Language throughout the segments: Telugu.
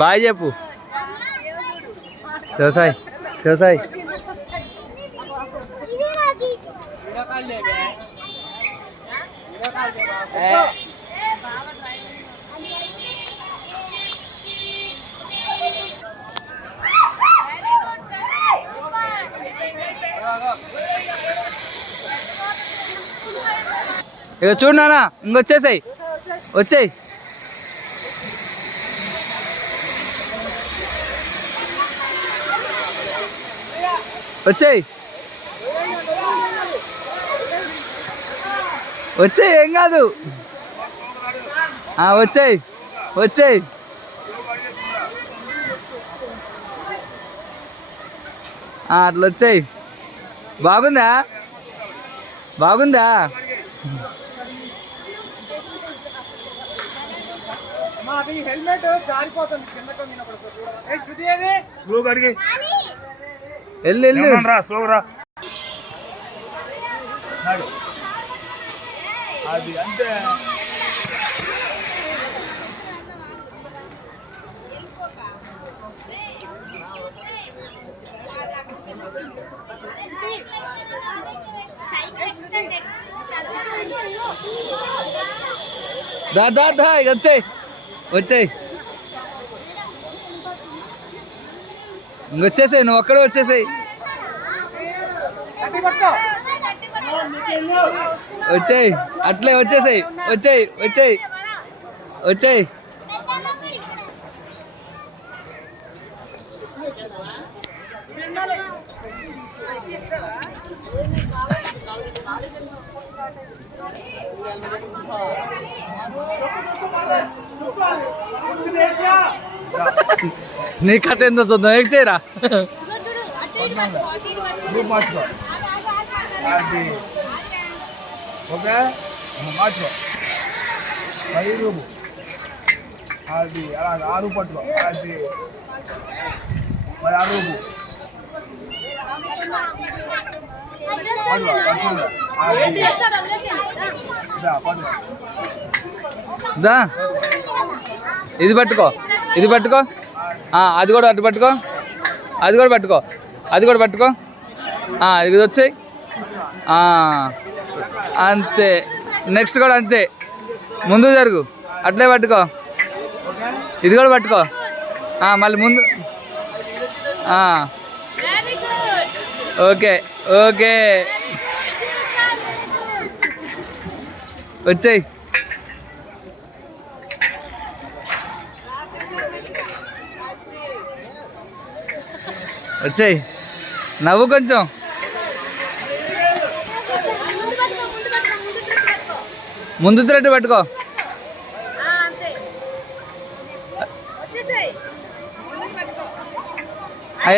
బాయ్ చెప్పు. శివసాయి శివసాయి ఇక చూడు నాన్న, ఇంకొచ్చేసాయి, వచ్చాయి. వచ్చాయి వచ్చాయి, ఏం కాదు. వచ్చాయి వచ్చాయి. అట్లా వచ్చాయి. బాగుందా బాగుందా? వెళ్ళు వెళ్ళు. అది అంతే. దా దా దా, ఇక వచ్చాయి వచ్చాయి. ఇంకొచ్చేసాయి, నువ్వు ఒక్కడే వచ్చేసాయి. వచ్చాయి అట్లే వచ్చేసాయి. వచ్చాయి వచ్చాయి వచ్చాయి. నీ కట్ట ఎంత వస్తుందో ఏం చేయరా. ఓకే మార్చుకో. 10 రూపు అది అలా 6 పట్టుకో. అది మరి 6 రూపు దా, ఇది పట్టుకో, ఇది పట్టుకో. అది కూడా అటు పట్టుకో, అది కూడా పట్టుకో, అది కూడా పట్టుకో. ఇది వచ్చాయి అంతే. నెక్స్ట్ కూడా అంతే, ముందు జరుగు, అట్లే పట్టుకో. ఇది కూడా పట్టుకో, మళ్ళీ ముందు. ఓకే ఓకే, వచ్చాయి. వచ్చాయి, నవ్వు కొంచెం. ముందు త్రెడ్ పట్టుకో.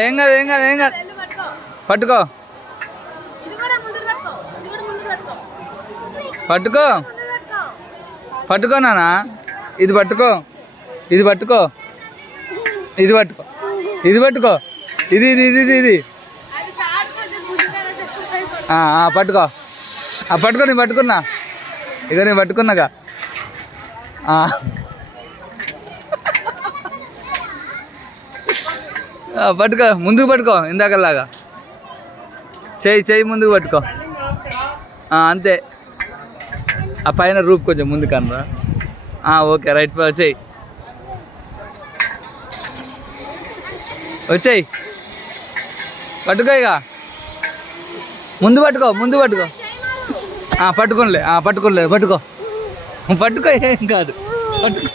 ఏం కాదు ఏం కాదు ఏం కాదు, పట్టుకో పట్టుకో పట్టుకో నాన్న. ఇది పట్టుకో, ఇది పట్టుకో, ఇది పట్టుకో, ఇది పట్టుకో, ఇది ఇది ఇది ఇది పట్టుకో. పట్టుకో, నేను పట్టుకున్నా. ఇక నేను పట్టుకున్నాగా. పట్టుకో, ముందుకు పట్టుకో, ఇందాకలాగా. చెయ్యి ముందుకు పట్టుకో. అంతే. ఆ పైన రూప్ కొంచెం ముందు కనరా. ఓకే రైట్, వచ్చేయి వచ్చేయి. పట్టుకో, ఇక ముందు పట్టుకో, ముందు పట్టుకో. పట్టుకోలే పట్టుకోలే, పట్టుకో పట్టుకో, ఏం కాదు, పట్టుకో.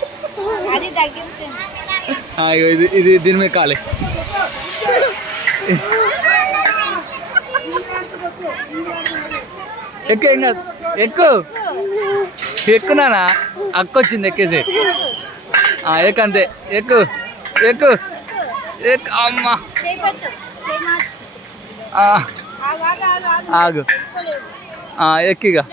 ఇది ఇది దీని మీద కాలే. ఎక్కు, ఏం కాదు, ఎక్కు ఎక్కునానా. అక్క వచ్చింది, ఎక్కేసి ఎక్కంతే. ఎక్కు ఎక్కు ఎక్కు. అమ్మా ఆగు, ఎక్కిగా.